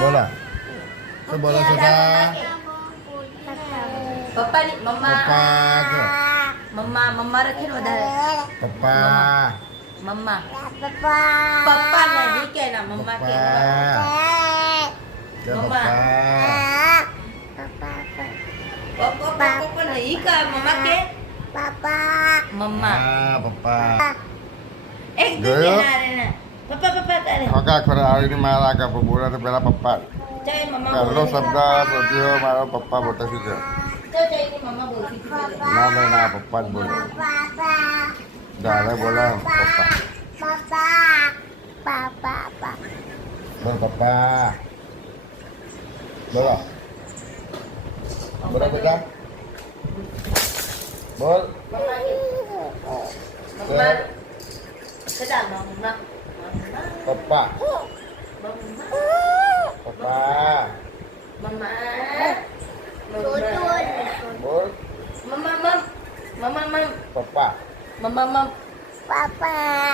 बोला तो बोला सुधा પપ્પા ની મમ્મા पप्पा के મમ્મા મમ્મા રખે ને વધારે पप्पा મમ્મા પપ્પા ને ઈ કે ના મમ્મા કે क्या मम्मा। पप्पा પપ્પા પપ્પા ને ઈ કે મમ્મા કે મમ્મા हाँ पप्पा એક જોયો? દૂજે ના રે ના પપ્પા પપ્પા કરે હકા ખરા આવીને મારા આગળ બોલા તો પેલા પપ્પા જય મમ્મા પહેલો બોલે. શબ્દ શોધ્યો મારો પપ્પા બોલતા શું છે તો જયની મમ્મા બોલતી હતી બોલે. ના ભાઈ ના પપ્પા જ બોલે ગાલે બોલા પપ્પા બોલ પપ્પા બોલો બોલો બેટા બોલ મમ્મા કે મમ્મા sedang mama પપ્પા પપ્પા mama બોલ mama mama પપ્પા mama mama પપ્પા